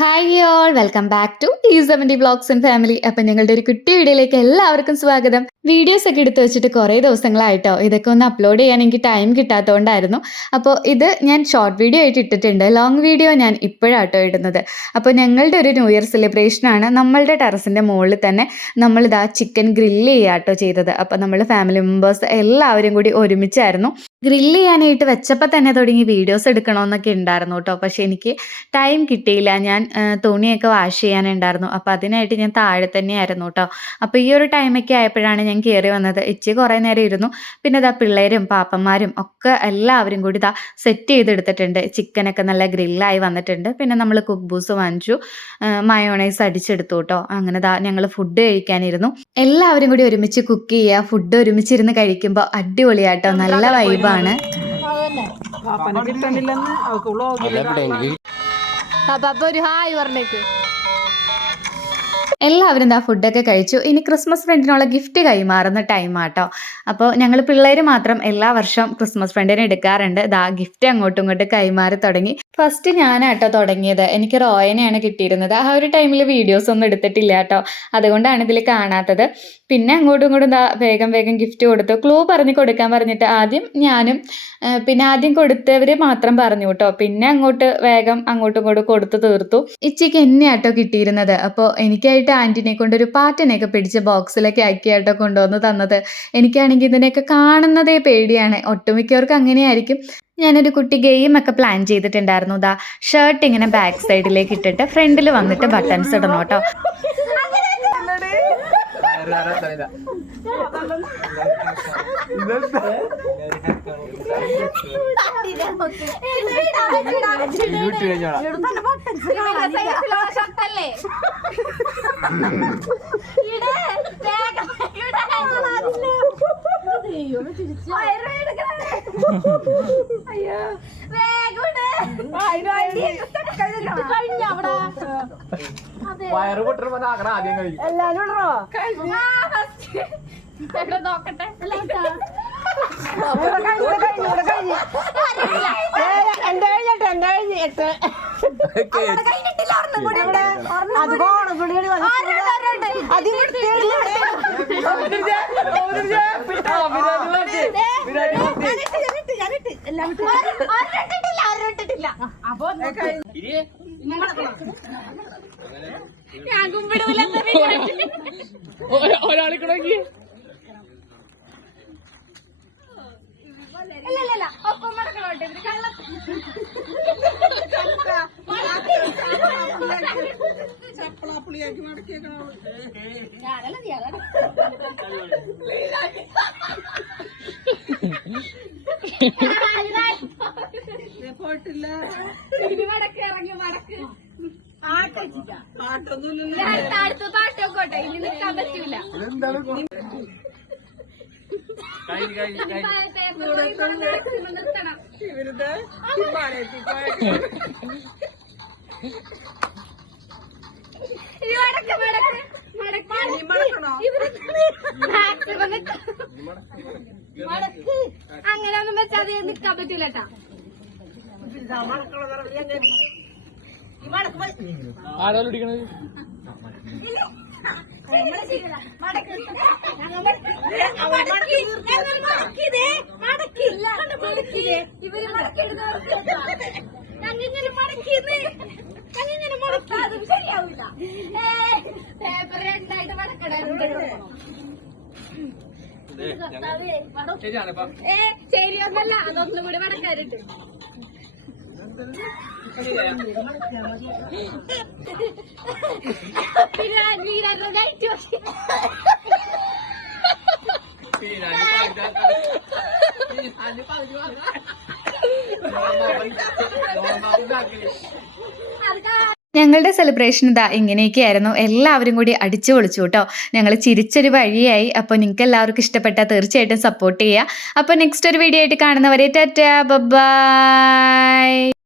Hi all welcome back to ഈ seventy blogs and family അപ്പം ഞങ്ങളുടെ ഒരു കുട്ടി വീഡിയോയിലേക്ക് എല്ലാവർക്കും സ്വാഗതം. വീഡിയോസ് ഒക്കെ എടുത്ത് വെച്ചിട്ട് കുറേ ദിവസങ്ങളായിട്ടോ? ഇതൊക്കെ ഒന്ന് അപ്ലോഡ് ചെയ്യാൻ എനിക്ക് ടൈം കിട്ടാത്തതുകൊണ്ടായിരുന്നു അപ്പോൾ ഇത് ഞാൻ ഷോർട്ട് വീഡിയോ ആയിട്ട് ഇട്ടിട്ടുണ്ട്. ലോങ് വീഡിയോ ഞാൻ ഇപ്പോഴാട്ടോ ഇടുന്നത്. അപ്പോൾ ഞങ്ങളുടെ ഒരു ന്യൂ ഇയർ സെലിബ്രേഷനാണ് നമ്മളുടെ ടെറസിന്റെ മുകളിൽ തന്നെ നമ്മളിതാ ചിക്കൻ ഗ്രില്ല് ചെയ്യാട്ടോ ചെയ്തത്. അപ്പോൾ നമ്മൾ ഫാമിലി മെമ്പേഴ്സ് എല്ലാവരും കൂടി ഒരുമിച്ചായിരുന്നു. ഗ്രില്ല് ചെയ്യാനായിട്ട് വെച്ചപ്പോൾ തന്നെ തുടങ്ങി വീഡിയോസ് എടുക്കണമെന്നൊക്കെ ഉണ്ടായിരുന്നു കേട്ടോ പക്ഷെ എനിക്ക് ടൈം കിട്ടിയില്ല. ഞാൻ തുണിയൊക്കെ വാഷ് ചെയ്യാനുണ്ടായിരുന്നു. അപ്പോൾ അതിനായിട്ട് ഞാൻ താഴെ തന്നെയായിരുന്നു കേട്ടോ അപ്പോൾ ഈ ഒരു ടൈമൊക്കെ ആയപ്പോഴാണ് ഞാൻ കയറി വന്നത്. ഇച്ചി കുറേ നേരം ഇരുന്നു. പിന്നെ ഇതാ പിള്ളേരും പാപ്പന്മാരും ഒക്കെ എല്ലാവരും കൂടി ഇതാ സെറ്റ് ചെയ്തെടുത്തിട്ടുണ്ട്. ചിക്കനൊക്കെ നല്ല ഗ്രില്ലായി വന്നിട്ടുണ്ട്. പിന്നെ നമ്മൾ കുക്ക് ബൂസ് വാങ്ങിച്ചു. മയോണൈസ് അടിച്ചെടുത്തു കേട്ടോ അങ്ങനെ ദാ ഞങ്ങൾ ഫുഡ് കഴിക്കാനിരുന്നു. എല്ലാവരും കൂടി ഒരുമിച്ച് കുക്ക് ചെയ്യുക ഫുഡ് ഒരുമിച്ചിരുന്ന് കഴിക്കുമ്പോൾ അടിപൊളിയാട്ടോ നല്ല വൈബാണ് വ്ളോഗിൽ അപ്പൊ ഒരു ഹായ് പറഞ്ഞേക്ക്. എല്ലാവരും ദാ ഫുഡൊക്കെ കഴിച്ചു. ഇനി ക്രിസ്മസ് ഫ്രണ്ടിനുള്ള ഗിഫ്റ്റ് കൈമാറുന്ന ടൈമാട്ടോ അപ്പോൾ ഞങ്ങൾ പിള്ളേർ മാത്രം എല്ലാ വർഷവും ക്രിസ്മസ് ഫ്രണ്ടിനെ എടുക്കാറുണ്ട്. ദാ ഗിഫ്റ്റ് അങ്ങോട്ടും ഇങ്ങോട്ടും കൈമാറി തുടങ്ങി. ഫസ്റ്റ് ഞാനാട്ടോ തുടങ്ങിയത്. എനിക്ക് റോയനെയാണ് കിട്ടിയിരുന്നത്. ആ ഒരു ടൈമിൽ വീഡിയോസ് ഒന്നും എടുത്തിട്ടില്ല കേട്ടോ. അതുകൊണ്ടാണ് ഇതിൽ കാണാത്തത്. പിന്നെ അങ്ങോട്ടും ഇങ്ങോട്ടും ദാ വേഗം വേഗം ഗിഫ്റ്റ് കൊടുത്തു. ക്ലൂ പറഞ്ഞ് കൊടുക്കാൻ പറഞ്ഞിട്ട് ആദ്യം ഞാനും പിന്നെ ആദ്യം കൊടുത്തവർ മാത്രം പറഞ്ഞു കേട്ടോ. പിന്നെ അങ്ങോട്ട് വേഗം അങ്ങോട്ടും ഇങ്ങോട്ടും കൊടുത്തു തീർത്തു. ഇച്ചിക്ക് എന്നെയാട്ടോ കിട്ടിയിരുന്നത്. അപ്പോൾ എനിക്കായിട്ട് ആന്റിനെ കൊണ്ടൊരു ഒരു പാറ്റനെയൊക്കെ പിടിച്ച് ബോക്സിലൊക്കെ ആക്കിയാട്ടോ കൊണ്ടുവന്ന് തന്നത്. എനിക്കാണെങ്കിൽ ഇതിനെയൊക്കെ കാണുന്നതേ പേടിയാണ്. ഒട്ടുമിക്കവർക്ക് അങ്ങനെയായിരിക്കും. ഞാനൊരു കുട്ടി ഗെയിം ഒക്കെ പ്ലാൻ ചെയ്തിട്ടുണ്ടായിരുന്നു. ദാ ഷർട്ട് ഇങ്ങനെ ബാക്ക് സൈഡിലേക്ക് ഇട്ടിട്ട് ഫ്രണ്ടിൽ വന്നിട്ട് ബട്ടൺസ് ഇടണം കേട്ടോ. ഷർട്ടല്ലേ വയറ് പൊട്ടണ ആദ്യം കഴിയും. എല്ലാരും ഇടണോ നോക്കട്ടെ. എന്റെ കഴിഞ്ഞിട്ട് എന്റെ കഴിഞ്ഞ് എട്ട് ഇവിടെ അത് പോണം പുള്ളിയോട് അത് ഞാൻ കുമ്പിടൂല ഒരാളിക്കണമെങ്കിൽ ഇല്ല ഒപ്പം നടക്കണോട്ടെ കള്ള ഞാനല്ല നീ പോയിട്ടില്ല മടക്ക് ഇറങ്ങി മടക്ക് ഞാൻ അടുത്ത പാട്ട് നോക്കോട്ടെ ഇനി നിൽക്കാൻ പറ്റൂല ഇവരുടെ ഒന്നും വെച്ചാൽ അത് നിക്കാൻ പറ്റൂല കേട്ടാ ആരാളിക്കണത് ഇവർ മടക്കിടുന്നവർക്ക് ഞങ്ങനെ മടക്കിന്ന് ശരിയൊന്നല്ല അതൊന്നും കൂടി മടക്കാനുണ്ട് പിന്നെ വീരന്റെ നൈറ്റ് അത് കാ- ഞങ്ങളുടെ സെലിബ്രേഷൻ ഇതാ ഇങ്ങനെയൊക്കെയായിരുന്നു. എല്ലാവരും കൂടി അടിച്ചു പൊളിച്ചു കേട്ടോ. ഞങ്ങൾ ചിരിച്ചൊരു വഴിയായി. അപ്പോൾ നിങ്ങൾക്ക് എല്ലാവർക്കും ഇഷ്ടപ്പെട്ടാൽ തീർച്ചയായിട്ടും സപ്പോർട്ട് ചെയ്യുക അപ്പോൾ നെക്സ്റ്റ് ഒരു വീഡിയോ ആയിട്ട് കാണുന്നവരെ ടാറ്റാ ബൈ